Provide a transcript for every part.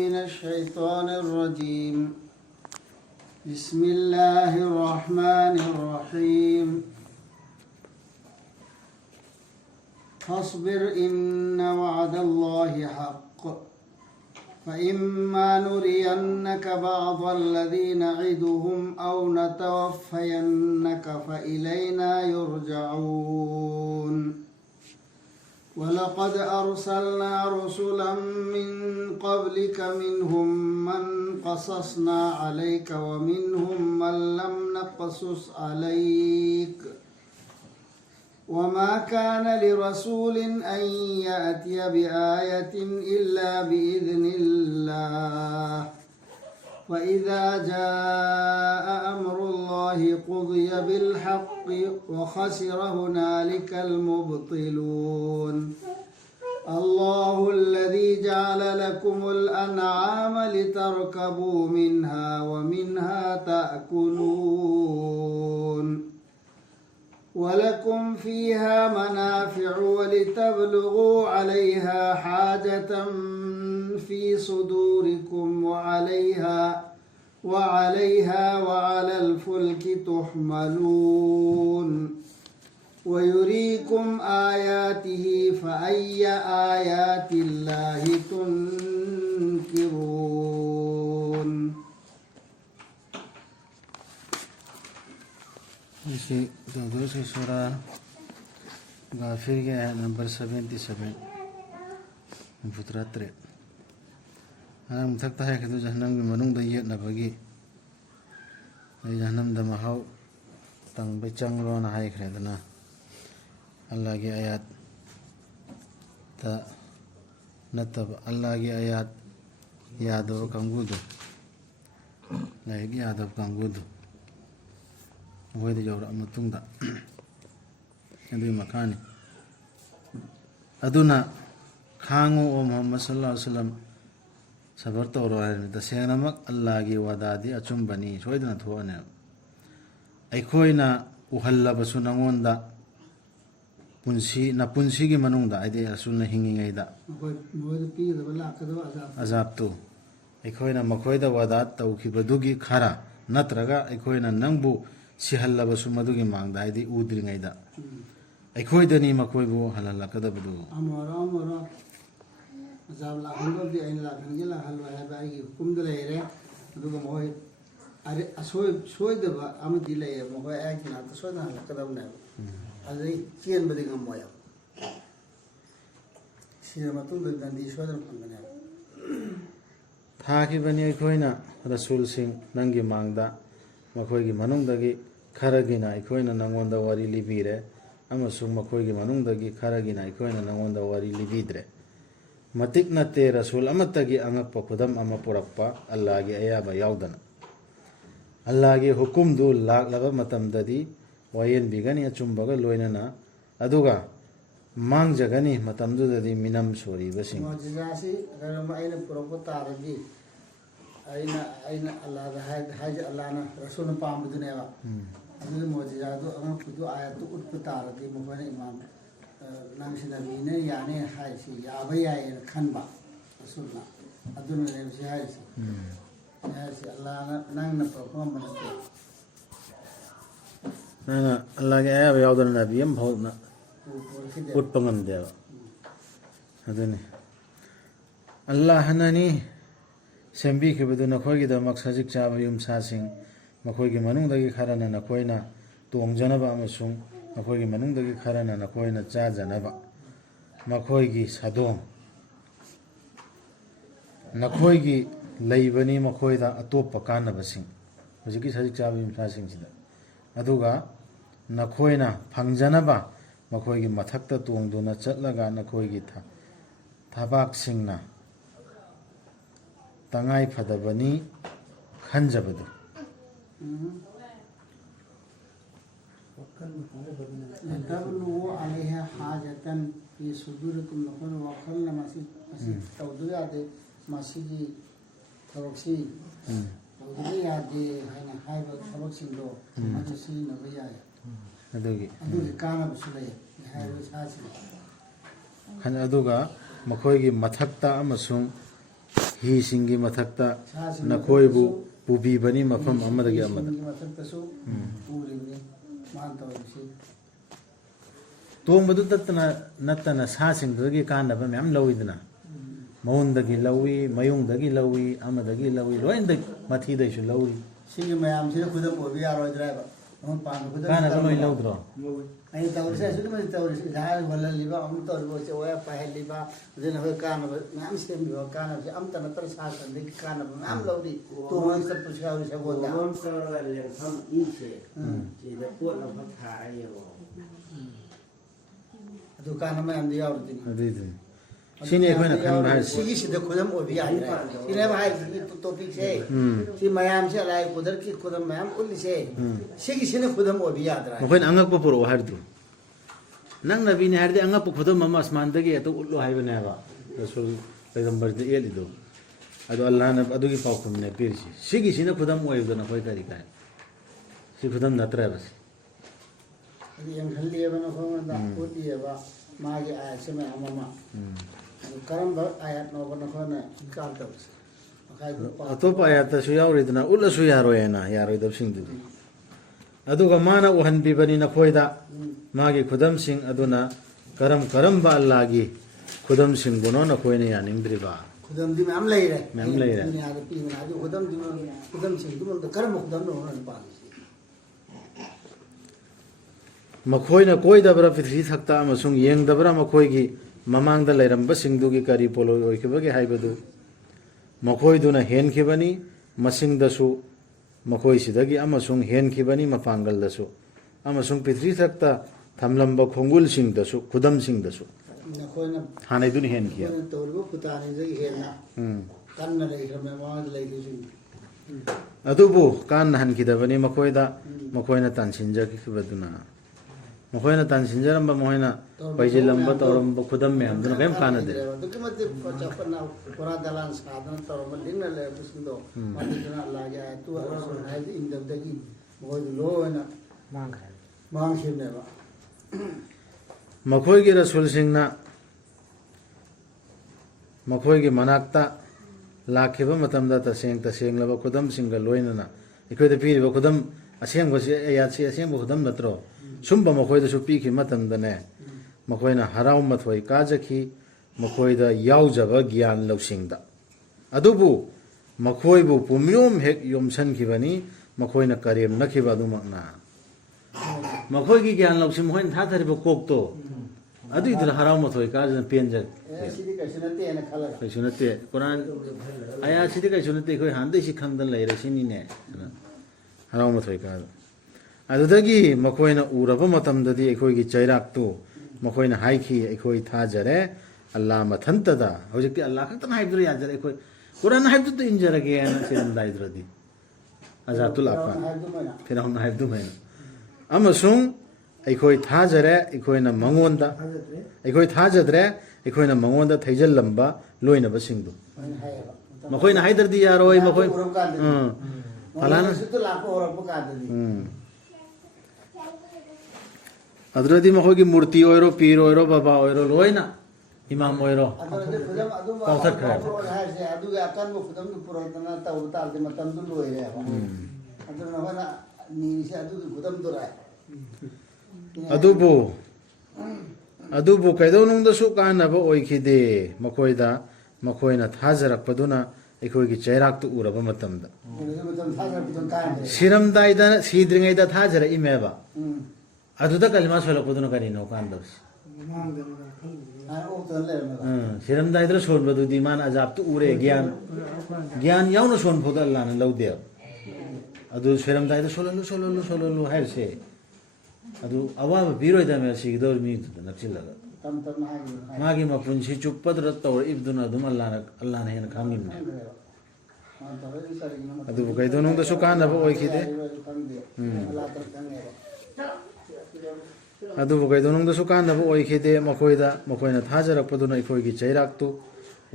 من الشيطان الرجيم. بسم الله الرحمن الرحيم. فاصبر إن وعد الله حق فإما نرينك بعض الذي نعدهم أو نتوفينك فإلينا يرجعون. ولقد أرسلنا رسلا من قبلك منهم من قصصنا عليك ومنهم من لم نقصص عليك وما كان لرسول أن يأتي بآية إلا بإذن الله وإذا جاء أمر الله قضي بالحق وخسر هنالك المبطلون. الله الذي جعل لكم الأنعام لتركبوا منها ومنها تأكلون ولكم فيها منافع ولتبلغوا عليها حاجة في صدوركم وعليها وعلى الفلك تحملون ويريكم آياته فأي آيات الله تنكرون. इसी दूसरी सूरह गाफिर के आयत नंबर 77 फुतरत हाँ मुथक्ता है कि जहन्नम की मनुंग दये नबगी जहन्नम दमहाव तंग बेचंगलो ना है खरेदना अल्लाह की आयत ता नतब अल्लाह की आयत यादव कंगुदो लाइक यादव कंगुदो वही तो जोरा मतुंगा अभी मकानी अदुना खांगो ओ मोहम्मद सल्लल्लाहु अलैहि वसल्लम सबर तो रहा है दसें नमक अल्लाह की वादादी अचुम बनी सोई दिन थोड़ा ने ऐकोई ना उहल्ला बसु नंगोंदा पुंसी की मनुंदा ऐसे असुल न हिंगिंगे इदा अजाब तो ऐकोई ना मकोई दा वादात तो की बदुगी खरा नत्रगा ऐकोई ना नंबु सिहल्ला बसु मधुगी मांगदा ऐसे उद्रिंगे इदा ऐकोई दनी मकोई वो हल्ला कदा बदु जब लाखनों भी आइन लाखनों लाखनों है भाई हुकुम दिले रे दुगो मोहे अरे सोई दबा आम दिले है मोहे एक ना तो सोई ना कदम ना अरे चीन बदे कम मोया सिर मतुल दंदी सोई ना पंगने था कि बनी कोई ना रसूल सिंह नंगी मांगदा मकोई की मनुंग दगी खरगी ना कोई ना नंगोंदा वारी लिबीरे अमसुंग मकोई की मनुंग दगी खरगी ना कोई ना नंगोंदा वारी लिबीद्रे मतिक नते रसूल अमतगी अंगप खुदम अम पुरप्पा अल्लाह की अयाबा याउदन अल्लाह की हुकुम दु लाखलब मतमददी वयन बिगनी अचुंबगा लोइनना अदुगा मांग जगनी मतमदुददी मिनम सोरी बसिंग मौजिजासी अगर आइन पुरप्पा तारगी आइन अल्लाह हाज अल्लाह ना रसूल पामदुनेवा अदु मौजिजादु अंगप खुदु आयतु उठप तारगी मुखने इमाम नंगसिनबीने याने हाइसी याबयाय खनबा रसूलना अदुन नेबसी हाइसी हाइसी अल्लाह नंग न परफॉर्म बनते ना अल्लाह के आया याउदन नबीम बहुत ना उठपंगम देवा अदुने अल्लाह ननी सेंबी के बदु नखोई की दमक सजिक चाबा युमसासिंग मखोई की मनुंगदगी खरना नखोइना तोंगजनबा अमसुंग मखोई मनुंगदगी खरना नखोइना चाजनबा मखोई सदोम नखोई लैबनी मखोइदा अतोप कानबसिंग हुजिकी सजिक चाबा युमसासिंग सिदा अदुगा नखोइना फंगजनबा मखोई मथक्ता तोंगदुना चटलगा नखोई थाबाकसिंगना तंगाई फदबनी खंजबदु तबलुगु अलैहा हाजतन फी सुदूरिकुम नखोन वखल मसी तौदु यादे मसीगी थबक्सी तौदु यादे हाइना हाइबा थबक्सिंदो अदु सिनबा याय अदुगी कानबसु लay हाइबा सासि खन अदुगा मखोई की मथक्ता अमसुंग ꯍꯤꯁꯤꯡꯒꯤ ꯃꯊꯛꯇ ꯅꯈꯣꯏꯕꯨ ꯄꯨꯕꯤꯕꯅꯤ ꯃꯐꯝ ꯑꯃꯗꯒꯤ ꯑꯃꯗ ꯃꯊꯛꯇꯁꯨ ꯄꯨꯔꯤꯕꯅꯤ ꯃꯥꯅ ꯇꯧꯔꯤꯁꯤ ꯇꯣꯡꯕꯗꯨ ꯅꯠꯇꯅ ꯁꯥꯁꯤꯡꯗꯨꯗꯒꯤ ꯀꯥꯟꯅꯕ ꯃꯌꯥꯝ ꯂꯧꯋꯤꯗꯅ ꯃꯎꯟꯗꯒꯤ ꯂꯧꯋꯤ ꯃꯌꯨꯡꯗꯒꯤ ꯂꯧꯋꯤ ꯑꯃꯗꯒꯤ ꯂꯧꯋꯤ ꯂꯣꯏꯅ ꯃꯊꯤꯗꯩꯁꯨ ꯂꯧꯋꯤ ꯁꯤꯒꯤ ꯃꯌꯥꯝꯁꯤꯅ ꯈꯨꯗꯝ ꯑꯣꯏꯕ ꯌꯥꯔꯣꯏꯗ꯭ꯔꯥꯕ ꯀꯥꯟꯅꯕ ꯂꯣꯏ ꯂꯧꯗ꯭ꯔꯣ ꯑꯩꯅ ꯇꯧꯔꯤꯁꯦ ꯑꯁꯨꯛꯀꯤ ꯇꯧꯔꯤꯁꯤ ꯏꯁꯥ ꯋꯥꯜꯍꯜꯂꯤꯕ ꯑꯃꯨꯛ ꯇꯧꯔꯤꯕ ꯋꯥꯌꯥ ꯄꯥꯏꯍꯜꯂꯤꯕ ꯑꯗꯨꯅ ꯑꯩꯈꯣꯏ ꯀꯥꯟꯅꯕ ꯃꯌꯥꯝ ꯁꯦꯝꯕꯤꯕ ꯀꯥꯟꯅꯕꯁꯦ ꯑꯝꯇ ꯅꯠꯇꯅ ꯁꯥ ꯁꯟꯗꯒꯤ ꯀꯥꯟꯅꯕ ꯃꯌꯥꯝ ꯂꯧꯔꯤ ꯇꯣꯡꯉꯒ ꯆꯠꯄꯁꯨ ꯌꯥꯎꯔꯤ ꯁꯒꯣꯜꯗ ꯑꯗꯨ ꯀꯥꯟꯅꯕ ꯃꯌꯥꯝꯗꯤ ꯌꯥꯎꯔꯤꯗꯨꯅꯤ ꯑꯗꯨꯏꯗꯨꯅꯤ ꯁꯤꯅꯤ ꯑꯩꯈꯣꯏꯅ ꯈꯟꯕ ꯍꯥꯏꯔꯤꯁꯤ ꯁꯤꯒꯤꯁꯤꯗ ꯈꯨꯗꯝ ꯑꯣꯏꯕ ꯌꯥꯗ꯭ꯔꯦ ꯁꯤꯅꯦꯕ ꯍꯥꯏꯔꯤꯁꯤꯒꯤ ꯇꯣꯄꯤꯛꯁꯦ ꯁꯤ ꯃꯌꯥꯝꯁꯦ ꯑꯂꯥꯏ ꯀꯨꯗꯔꯀꯤ ꯈꯨꯗꯝ ꯃꯌꯥꯝ ꯎꯠꯂꯤꯁꯦ ꯁꯤꯒꯤꯁꯤꯅ ꯈꯨꯗꯝ ꯑꯣꯏꯕ ꯌꯥꯗ꯭ꯔꯥ ꯃꯈꯣꯏꯅ ꯑꯉꯛꯄ ꯄꯨꯔꯛꯑꯣ ꯍꯥꯏꯕꯗꯨ ꯅꯪ ꯅꯕꯤꯅꯤ ꯍꯥꯏꯔꯗꯤ ꯑꯉꯛꯄ ꯈꯨꯗꯝ ꯑꯃ ꯑꯁꯃꯥꯟꯗꯒꯤ ꯍꯦꯛꯇ ꯎꯠꯂꯣ ꯍꯥꯏꯕꯅꯦꯕ ꯔꯁꯨꯜ ꯄꯩꯒꯝꯕꯔꯗ ꯌꯦꯠꯂꯤꯗꯣ ꯑꯗꯣ ꯑꯜꯂꯥꯍꯅ ꯑꯗꯨꯒꯤ ꯄꯥꯎꯈꯨꯝꯅꯦ ꯄꯤꯔꯤꯁꯤ ꯁꯤꯒꯤꯁꯤꯅ ꯈꯨꯗꯝ ꯑꯣꯏꯕꯗꯣ ꯅꯈꯣꯏ ꯀꯔꯤ ꯀꯥꯏ ꯁꯤ ꯈꯨꯗꯝ ꯅꯠꯇ꯭ꯔꯦꯕ ꯁꯤ ꯌꯦꯡꯍꯜꯂꯤꯑꯕ ꯅꯈꯣꯏꯉꯣꯟꯗ ꯎꯠꯂꯤꯑꯕ ꯃꯥꯒꯤ ꯑꯥꯌꯠꯁꯦ ꯃꯌꯥꯝ ꯑꯃ ꯑꯗꯨ ꯀꯔꯝꯕ ꯑꯥꯌꯠꯅꯣꯕ ꯅꯈꯣꯏꯅ ꯏꯟꯀꯥꯔ ꯇꯧꯔꯤꯁꯦ ꯑꯇꯣꯞꯄ ꯑꯌꯥꯠꯇꯁꯨ ꯌꯥꯎꯔꯤꯗꯅ ꯎꯠꯂꯁꯨ ꯌꯥꯔꯣꯏꯅ ꯌꯥꯔꯣꯏꯗꯕꯁꯤꯡꯗꯨꯗꯤ ꯑꯗꯨꯒ ꯃꯥꯅ ꯎꯍꯟꯕꯤꯕꯅꯤ ꯅꯈꯣꯏꯗ ꯃꯥꯒꯤ ꯈꯨꯗꯝꯁꯤꯡ ꯑꯗꯨꯅ ꯀꯔꯝꯕ ꯑꯜꯂꯥꯍꯒꯤ ꯈꯨꯗꯝꯁꯤꯡꯕꯨꯅꯣ ꯅꯈꯣꯏꯅ ꯌꯥꯅꯤꯡꯗ꯭ꯔꯤꯕ ꯈꯨꯗꯝꯗꯤ ꯃꯌꯥꯝ ꯂꯩꯔꯦ ꯃꯌꯥꯝ ꯂꯩꯔꯦ ꯗꯨꯅꯤꯌꯥꯗ ꯄꯤꯕꯅ ꯑꯗꯨ ꯈꯨꯗꯝꯁꯤꯡꯗꯨꯃꯛꯇ ꯀꯔꯝꯕ ꯈꯨꯗꯝꯅꯣ ꯅꯪ ꯄꯥꯝꯃꯤꯁꯤ ꯃꯈꯣꯏꯅ ꯀꯣꯏꯗꯕ꯭ꯔꯥ ꯄ꯭ꯔꯤꯊꯤꯕꯤ ꯊꯛꯇ ꯑꯃꯁꯨꯡ ꯌꯦꯡꯗꯕ꯭ꯔꯥ ꯃꯈꯣꯏꯒꯤ ꯃꯃꯥꯡꯗ ꯂꯩꯔꯝꯕꯁꯤꯡꯗꯨꯒꯤ ꯀꯔꯤ ꯄꯣꯂꯣꯏ ꯑꯣꯏꯈꯤꯕꯒꯦ ꯍꯥꯏꯕꯗꯨ ꯃꯈꯣꯏꯗꯨꯅ ꯍꯦꯟꯈꯤꯕꯅꯤ ꯃꯁꯤꯡꯗꯁꯨ ꯃꯈꯣꯏꯁꯤꯗꯒꯤ ꯑꯃꯁꯨꯡ ꯍꯦꯟꯈꯤꯕꯅꯤ ꯃꯄꯥꯡꯒꯜꯗꯁꯨ ꯑꯃꯁꯨꯡ ꯄ꯭ꯔꯤꯊꯤꯕꯤ ꯊꯛꯇ ꯊꯝꯂꯝꯕ ꯈꯣꯡꯒꯨꯜꯁꯤꯡꯗꯁꯨ ꯈꯨꯗꯝꯁꯤꯡꯗꯁꯨ ꯅꯈꯣꯏꯅ ꯍꯥꯟꯅꯩꯗꯨꯅ ꯍꯦꯟꯈꯤ ꯇꯧꯔꯤꯕ ꯈꯨꯇꯥꯅꯤꯗꯒꯤ ꯍꯦꯟꯅ ꯀꯟꯅ ꯂꯩꯈ꯭ꯔꯕꯅꯤ ꯃꯃꯥꯡꯗ ꯂꯩꯈꯤꯕꯁꯤꯡ ꯑꯗꯨꯕꯨ ꯀꯥꯟꯅꯍꯟꯈꯤꯗꯕꯅꯤ ꯃꯈꯣꯏꯗ ꯃꯈꯣꯏꯅ ꯇꯥꯟꯁꯤꯟꯖꯈꯤꯕꯗꯨꯅ ꯃꯈꯣꯏꯅ ꯇꯥꯟꯁꯤꯟꯖꯔꯝꯕ ꯃꯈꯣꯏꯅ ꯄꯩꯁꯤꯜꯂꯝꯕ ꯇꯧꯔꯝꯕ ꯈꯨꯗꯝ ꯃꯌꯥꯝꯗꯨꯅ ꯀꯔꯤꯝ ꯀꯥꯟꯅꯗꯦ ꯑꯗꯨꯛꯀꯤ ꯃꯇꯤꯛ ꯆꯥꯎꯈꯠꯅ ꯀꯣꯔꯥ ꯗꯂꯥꯟ ꯁꯥꯗꯅ ꯇꯧꯔꯝꯕ ꯂꯤꯡꯅ ꯂꯩꯔꯛꯄꯁꯤꯡꯗꯣ ꯃꯗꯨꯗꯨꯅ ꯑꯜꯂꯥꯍꯒꯤ ꯑꯥꯌꯠꯇꯨ ꯍꯥꯏꯕꯗꯤ ꯏꯟꯗꯕꯗꯒꯤ ꯃꯈꯣꯏꯗꯨ ꯂꯣꯏꯅ ꯃꯥꯡꯈꯤꯕꯅꯦꯕ ꯃꯈꯣꯏꯒꯤ ꯔꯁꯨꯜꯁꯤꯡꯅ ꯃꯈꯣꯏꯒꯤ ꯃꯅꯥꯛꯇ ꯂꯥꯛꯈꯤꯕ ꯃꯇꯝꯗ ꯇꯁꯦꯡꯂꯕ ꯈꯨꯗꯝꯁꯤꯡꯒ ꯂꯣꯏꯅꯅ ꯑꯩꯈꯣꯏꯗ ꯄꯤꯔꯤꯕ ꯈꯨꯗꯝ ꯑꯁꯦꯡꯕꯁꯤ ꯑꯌꯥꯠꯁꯤ ꯑꯁꯦꯡꯕ ꯈꯨꯗꯝ ꯅꯠꯇ꯭ꯔꯣ ꯁꯨꯝꯕ ꯃꯈꯣꯏꯗꯁꯨ ꯄꯤꯈꯤꯕ ꯃꯇꯝꯗꯅꯦ ꯃꯈꯣꯏꯅ ꯍꯔꯥꯎ ꯃꯊꯣꯏ ꯀꯥꯖꯈꯤ ꯃꯈꯣꯏꯗ ꯌꯥꯎꯖꯕ ꯒ꯭ꯌꯥꯟ ꯂꯧꯁꯤꯡꯗ ꯑꯗꯨꯕꯨ ꯃꯈꯣꯏꯕꯨ ꯄꯨꯝꯌꯣꯝ ꯍꯦꯛ ꯌꯣꯝꯁꯤꯟꯈꯤꯕꯅꯤ ꯃꯈꯣꯏꯅ ꯀꯔꯦꯝꯅꯈꯤꯕ ꯑꯗꯨꯃꯛꯅ ꯃꯈꯣꯏꯒꯤ ꯒ꯭ꯌꯥꯟ ꯂꯧꯁꯤꯡ ꯃꯈꯣꯏꯅ ꯊꯥꯊꯔꯤꯕ ꯀꯣꯛꯇꯣ ꯑꯗꯨꯏꯗꯨꯅ ꯍꯔꯥꯎ ꯃꯊꯣꯏ ꯀꯥꯗꯅ ꯄꯦꯟꯖꯈꯤ ꯁꯤꯗꯤ ꯀꯩꯁꯨ ꯅꯠꯇꯦꯅ ꯈꯜꯂꯒ ꯀꯩꯁꯨ ꯅꯠꯇꯦ ꯀꯨꯔꯥꯟ ꯑꯌꯥꯠꯁꯤꯗꯤ ꯀꯩꯁꯨ ꯅꯠꯇꯦ ꯑꯩꯈꯣꯏ ꯍꯥꯟꯅꯗꯩꯁꯤ ꯈꯪꯗꯅ ꯂꯩꯔꯦ ꯁꯤꯅꯤꯅꯦ ꯍꯔꯥꯎ ꯃꯊꯣꯏ ꯀꯥꯗ ꯑꯗꯨꯗꯒꯤ ꯃꯈꯣꯏꯅ ꯎꯔꯕ ꯃꯇꯝꯗꯗꯤ ꯑꯩꯈꯣꯏꯒꯤ ꯆꯩꯔꯥꯛꯇꯨ ꯃꯈꯣꯏꯅ ꯍꯥꯏꯈꯤ ꯑꯩꯈꯣꯏ ꯊꯥꯖꯔꯦ ꯑꯜꯂꯥ ꯃꯊꯟꯇꯗ ꯍꯧꯖꯤꯛꯇꯤ ꯑꯜꯂꯥ ꯈꯛꯇꯅ ꯍꯥꯏꯕꯗꯨ ꯌꯥꯖꯔꯦ ꯑꯩꯈꯣꯏ ꯀꯨꯔꯥꯟ ꯍꯥꯏꯕꯗꯨꯗ ꯏꯟꯖꯔꯒꯦꯅ ꯆꯦꯟꯗꯥꯏꯗ꯭ꯔꯗꯤ ꯑꯖꯥꯇꯨꯜ ꯑꯐꯥꯟ ꯐꯤꯔꯥꯎꯟ ꯍꯥꯏꯕꯗꯨꯃꯥꯏꯅ ꯑꯃꯁꯨꯡ ꯑꯩꯈꯣꯏ ꯊꯥꯖꯔꯦ ꯑꯩꯈꯣꯏꯅ ꯃꯉꯣꯟꯗ ꯑꯩꯈꯣꯏ ꯊꯥꯖꯗ꯭ꯔꯦ ꯑꯩꯈꯣꯏꯅ ꯃꯉꯣꯟꯗ ꯊꯩꯖꯤꯜꯂꯝꯕ ꯂꯣꯏꯅꯕꯁꯤꯡꯗꯨ ꯃꯈꯣꯏꯅ ꯍꯥꯏꯗ꯭ꯔꯗꯤ ꯌꯥꯔꯣꯏ ꯃꯈꯣꯏ ꯐꯂꯥꯅ ꯑꯗꯨꯗꯗꯤ ꯃꯈꯣꯏꯒꯤ ꯃꯨꯔꯇꯤ ꯑꯣꯏꯔꯣ ꯄꯤꯔ ꯑꯣꯏꯔꯣ ꯕꯕꯥ ꯑꯣꯏꯔꯣ ꯂꯣꯏꯅ ꯏꯃꯥꯝ ꯑꯣꯏꯔꯣ ꯀꯥꯎꯊꯠꯈ꯭ꯔꯦ ꯍꯥꯏꯔꯤꯁꯦ ꯑꯗꯨꯒꯤ ꯑꯀꯟꯕ ꯈꯨꯗꯝꯗꯨ ꯄꯨꯔꯛꯇꯅ ꯇꯧꯕ ꯇꯥꯔꯗꯤ ꯃꯇꯝꯗꯨ ꯂꯣꯏꯔꯦꯕ ꯑꯗꯨꯅ ꯅꯈꯣꯏꯅ ꯅꯤꯔꯤꯁꯦ ꯑꯗꯨꯒꯤ ꯈꯨꯗꯝꯗꯨꯔ ꯑꯗꯨꯕꯨ ꯀꯩꯗꯧꯅꯨꯡꯗꯁꯨ ꯀꯥꯟꯅꯕ ꯑꯣꯏꯈꯤꯗꯦ ꯃꯈꯣꯏꯗ ꯃꯈꯣꯏꯅ ꯊꯥꯖꯔꯛꯄꯗꯨꯅ ꯑꯩꯈꯣꯏꯒꯤ ꯆꯩꯔꯥꯛꯇꯨ ꯎꯔꯕ ꯃꯇꯝꯗ ꯁꯤꯔꯝꯗꯥꯏꯗ ꯁꯤꯗ꯭ꯔꯤꯉꯩꯗ ꯊꯥꯖꯔꯛꯏꯃꯦꯕ ꯑꯗꯨꯗ ꯀꯂꯤꯃꯥ ꯁꯣꯜꯂꯛꯄꯗꯨꯅ ꯀꯔꯤꯅꯣ ꯀꯥꯟꯗꯕꯁꯤ ꯁꯤꯔꯝꯗꯥꯏꯗ ꯁꯣꯟꯕꯗꯨꯗꯤ ꯃꯥꯅ ꯑꯖꯥꯕꯇꯨ ꯎꯔꯦ ꯒ꯭ꯌꯥꯟ ꯌꯥꯎꯅ ꯁꯣꯟꯕꯗ ꯑꯜꯂꯥꯍꯅ ꯂꯧꯗꯦꯕ ꯑꯗꯨ ꯁꯤꯔꯝꯗꯥꯏꯗ ꯁꯣꯜꯍꯜꯂꯨ ꯍꯥꯏꯔꯤꯁꯦ ꯑꯗꯨ ꯑꯋꯥꯕ ꯄꯤꯔꯣꯏꯗꯕꯅꯦ ꯁꯤꯒꯗꯧꯔꯤ ꯃꯤꯗꯨꯗ ꯅꯞꯁꯤꯜꯂꯒ ꯃꯥꯒꯤ ꯃꯄꯨꯟꯁꯤ ꯆꯨꯞꯄꯗꯨꯗ ꯇꯧꯔꯛꯏꯕꯗꯨꯅ ꯑꯗꯨꯝ ꯑꯜꯂꯥꯍꯅ ꯍꯦꯟꯅ ꯈꯪꯉꯤꯕꯅꯦ ꯑꯗꯨꯕꯨ ꯀꯩꯗꯧꯅꯨꯡꯗꯁꯨ ꯀꯥꯟꯅꯕ ꯑꯣꯏꯈꯤꯗꯦ ꯑꯗꯨꯕꯨ ꯀꯩꯗꯧꯅꯨꯡꯗꯁꯨ ꯀꯥꯟꯅꯕ ꯑꯣꯏꯈꯤꯗꯦ ꯃꯈꯣꯏꯅ ꯊꯥꯖꯔꯛꯄꯗꯨꯅ ꯑꯩꯈꯣꯏꯒꯤ ꯆꯩꯔꯥꯛꯇꯨ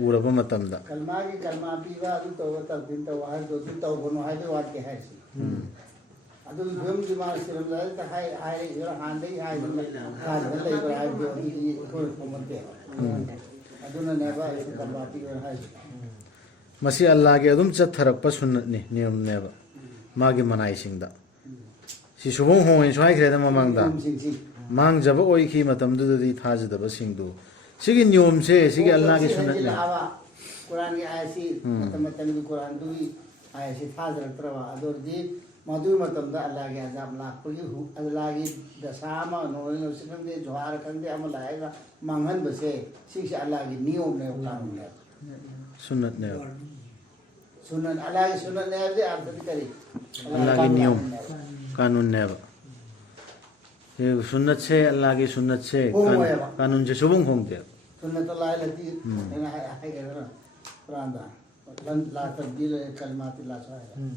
ꯎꯔꯕ ꯃꯇꯝꯗ ꯀꯜꯃꯥꯒꯤ ꯀꯜꯃꯥ ꯄꯤꯕ ꯑꯗꯨ ꯇꯧꯕ ꯇꯧꯕꯤꯟ ꯇꯧꯕ ꯍꯥꯏꯕꯗꯨ ꯑꯗꯨ ꯇꯧꯒꯅꯨ ꯍꯥꯏꯕ ꯋꯥꯠꯀꯦ ꯍꯥꯏꯁꯤ ꯑꯗꯨꯒꯤ ꯐꯤꯕꯝꯗꯤ ꯃꯥ ꯁꯤꯔꯝꯗꯥꯏꯗ ꯍꯥꯏꯔꯛꯏꯕ ꯍꯥꯟꯅꯗꯒꯤ ꯍꯥꯏꯗꯅ ꯊꯥꯖꯅ ꯂꯩꯕ꯭ꯔꯥ ꯍꯥꯏꯕꯗꯨ ꯑꯗꯨꯗꯤ ꯑꯩꯈꯣꯏꯅ ꯈꯪꯕ ꯅꯠꯇꯦ ꯑꯗꯨꯅꯅꯦꯕ ꯑꯩꯁꯨ ꯀꯜꯃꯥ ꯄꯤꯕ ꯍꯥꯏꯁꯤ ꯃꯁꯤ ꯑꯜꯂꯥꯍꯒꯤ ꯑꯗꯨꯝ ꯆꯠꯊꯔꯛꯄ ꯁꯨꯟꯅꯠꯅꯤ ꯅꯤꯌꯝꯅꯦꯕ ꯃꯥꯒꯤ ꯃꯅꯥꯏꯁꯤꯡꯗ ꯁꯤ ꯁꯨꯕꯣꯡ ꯍꯣꯡꯉꯩꯁꯨ ꯍꯥꯏꯈ꯭ꯔꯦꯗ ꯃꯃꯥꯡꯗ ꯃꯥꯡꯖꯕ ꯑꯣꯏꯈꯤ ꯃꯇꯝꯗꯨꯗꯗꯤ ꯊꯥꯖꯗꯕꯁꯤꯡꯗꯨ ꯁꯤꯒꯤ ꯅꯤꯌꯣꯝꯁꯦ ꯁꯤꯒꯤ ꯑꯜꯂꯥꯍꯒꯤ ꯁꯨꯟꯅꯠꯅꯦ ꯀꯨꯔꯥꯟꯒꯤ ꯑꯥꯌꯠꯁꯤ ꯃꯇꯝ ꯃꯇꯝꯒꯤ ꯀꯨꯔꯥꯟꯗꯨꯒꯤ ꯑꯥꯌꯠꯁꯤ ꯊꯥꯖꯔꯛꯇ꯭ꯔꯕ ꯑꯗꯨꯗꯤ ꯃꯗꯨꯒꯤ ꯃꯇꯝꯗ ꯑꯜꯂꯥꯍꯒꯤ ꯑꯖꯥꯕ ꯂꯥꯛꯄꯒꯤ ꯑꯜꯂꯥꯍꯒꯤ ꯗꯁꯥ ꯑꯃ ꯅꯣꯡꯂꯩ ꯅꯨꯡꯁꯤꯠ ꯈꯪꯗꯦ ꯖꯣꯍꯥꯔ ꯈꯪꯗꯦ ꯑꯃ ꯂꯥꯛꯑꯒ ꯃꯥꯡꯍꯟꯕꯁꯦ ꯁꯤꯁꯦ ꯑꯜꯂꯥꯍꯒꯤ ꯅꯤꯌꯣꯝꯅꯦꯕ ꯀꯥꯅꯨꯟꯅꯦꯕ ꯁꯨꯟꯅꯠꯅꯦꯕ ꯁꯨꯟꯅꯠ ꯑꯜꯂꯥꯍꯒꯤ ꯁꯨꯟꯅꯠꯅꯦ ꯍꯥꯏꯕꯗꯤ ꯑꯥꯔꯊꯗꯤ ꯀꯔꯤ अल्लाह नियम कानून ने सुन्नत से अल्लाह की सुन्नत से कानून से शुभम होंगे सुन्नत अल्लाह लती है है कहना कुरान दा ला तब्दील कलमात अल्लाह है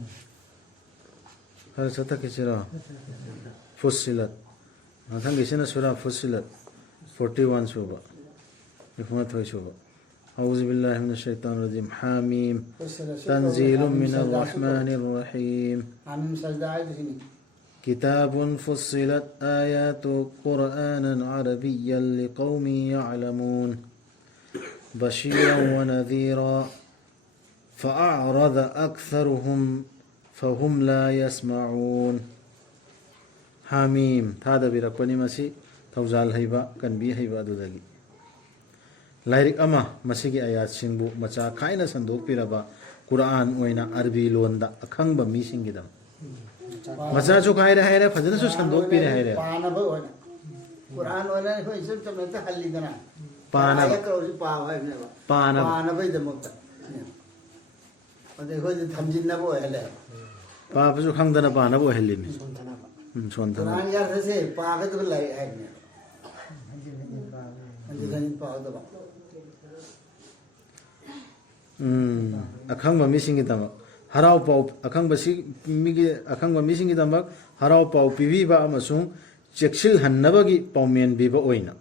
हर सता किसरा फुसिलत हां किसने सूरा फुसिलत 41 सूबा हिकमत होई सूबा أعوذ بالله من الشيطان الرجيم حاميم تنزيل من الرحمن الرحيم كتاب فصلت آيات قرآنا عربيا لقوم يعلمون بشيرا ونذيرا فأعرض أكثرهم فهم لا يسمعون حاميم هذا بركبني مسي توزال هيبة كان بي هيبة دودغي लाइरिक अमा मसिगी आयात सिंगबु मचा खाइना संदोक पिरबा कुरान ओइना अरबी लोनदा अखंग ब मी सिंगिदम मचा जो खाइरे हाइरे फजन सु संदोक पिरे हाइरे पानब ओइना कुरान ओइना को इसे चमते हल्लीदना पाना कौरी पाव है पाना पानब दमक अदे को थमजिनबो हेले पापसु खंगदना पानबो हेलिमी सोनतना कुरान यार से पागत लाई है अखंग मिसिंगी दमक हराव पाव अखंग मिगी अखंग मिसिंगी दमक हराव पाव पिबीबा अमसुंग चेक्सिल हन्नबगी पावमेन बीबा ओइना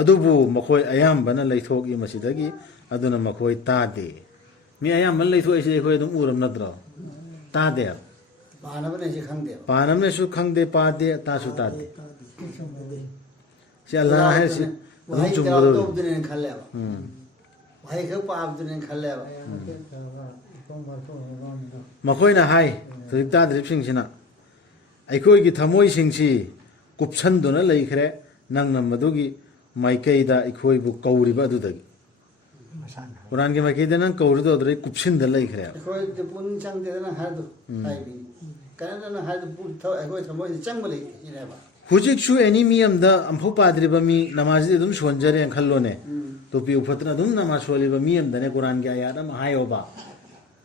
अदुबु मखोय अयामबना लैथोगी मसिदगी अदुना मखोय तादे मी अयामबन लैथोइसे एखोय दुम उरम नद्रो तादे पानबने से खंगदे पानबने सु खंगदे पादे तासु तादे से अल्लाह है से वही जवाब तो दिन खल्ले वही के पाप दिन खल्ले मखोइना हाय तुइता द्रिपसिंग सिना अखोय की थमोय सिंगसी कुपछनदुना लैखरे नंग नमदुगी माइकैदा अखोय बु कौरिबा अदुदगी कुरान के माइकैदा नंग कौरिदो अदरे कुपछिनदा लैखरे अखोय जे पुन चंगदेना हादु हाइबी कनना हादु पुन थो अखोय थमोय चंग बले इनेबा हुजिकसु एनी मियमदा अम्फो पाद्रिबा मी नमाजी दुम सोनजरे खल्लोने तो पि उफतना दुम नमाज सोलिबा मियमदने कुरान के आयात अम हायोबा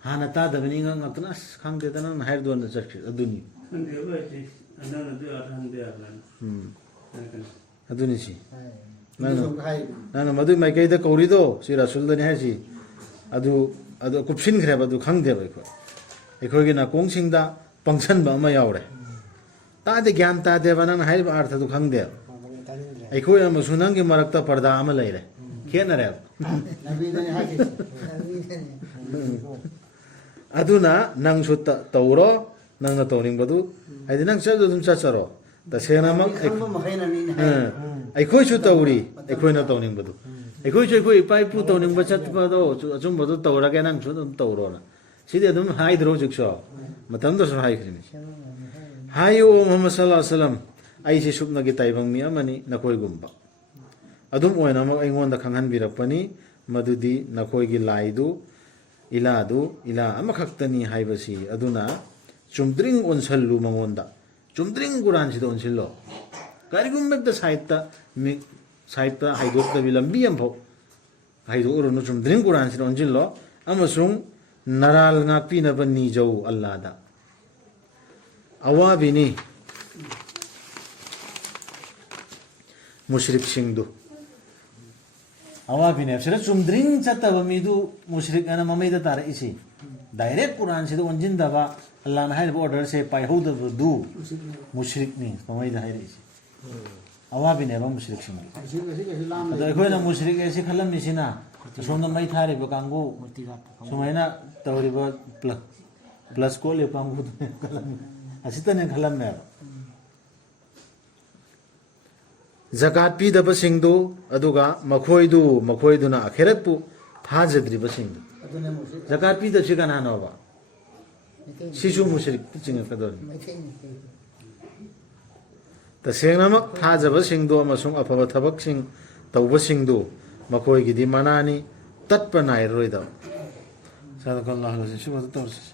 हाना तादबनी ngakna khangdedana hairdona chakhi aduni aduni si nana madu mai kaida kaurido si rasul dani ha si adu kupsin khreba du khangde bai ko ekhoi gi na kongsingda pangsan ba ma yaure ta de gyan ta de banan hair ba artha du khangde ekhoi am sunang gi marakta parda am leire khena re nabi dani ha ki aduna nang sutta tawro nang na tawning badu aidi nang chadu dum chacharo ta sena mak ekhoi chu tawri ekhoi na tawning badu ekhoi chu ekhoi pai pu tawning ba chat ba do achum badu tawra ga nang chu dum tawro na sidi dum hai dro jukso matam do hai khrini hayu muhammad sallallahu alaihi wasallam ai si supna gi taibang mi amani nakoi gumba adum oina mak aingon da khanghan birakpani madudi nakoi gi laidu ila amakhaktani haibasi aduna chumdring onsallu mangonda chumdring quran si don sillo karigum mebda saita haidok da bilambi ambo haidok ro no chumdring quran si don sillo amasung naral ngapi na bani jau allah da awabini mushrik singdu अवा बिने sir चुमद्रिंग चतब Midu मुशरिक अना ममेदा तार इसी direct Quran से ओंजिन दबा अल्लाह ना HYBE order से पाइ हो दु मुशरिक नि ममेदा हाइ इसी अवा बिने बम मुशरिक सिंग अदो एखोना मुशरिक ऐसे खलम मिसिना सोंद मै थारे ब कांगो सुमैना तवरिबा प्लस को ले कांगो खलम असितने खलम ने zakat pidaba singdu aduga makhoidu makhoiduna akhirat pu thajadriba singdu ꯑꯗꯨꯅ ꯃꯨꯁꯤ ꯖꯀꯥꯠ ꯄꯤꯗꯕꯁꯤ ꯀꯅꯥꯅꯣꯕ ꯃꯩꯇꯩ ꯁꯤꯁꯨ ꯃꯨꯁꯔꯤꯛꯇ ꯆꯤꯡꯉꯛꯀꯗꯧꯔꯤ ꯃꯩꯇꯩꯅꯤ ꯇꯁꯦꯡꯅꯃꯛ ꯊꯥꯖꯕꯁꯤꯡꯗꯨ ꯑꯃꯁꯨꯡ ꯑꯐꯕ ꯊꯕꯛꯁꯤꯡ ꯇꯧꯕꯁꯤꯡꯗꯨ ꯃꯈꯣꯏꯒꯤꯗꯤ ꯃꯅꯥꯅꯤ ꯇꯠꯄ ꯅꯥꯏꯔꯔꯣꯏꯗꯕ ꯁꯥꯗꯀꯜꯂꯥꯍꯨ ꯁꯤꯃꯗ ꯇꯧꯔꯁꯤ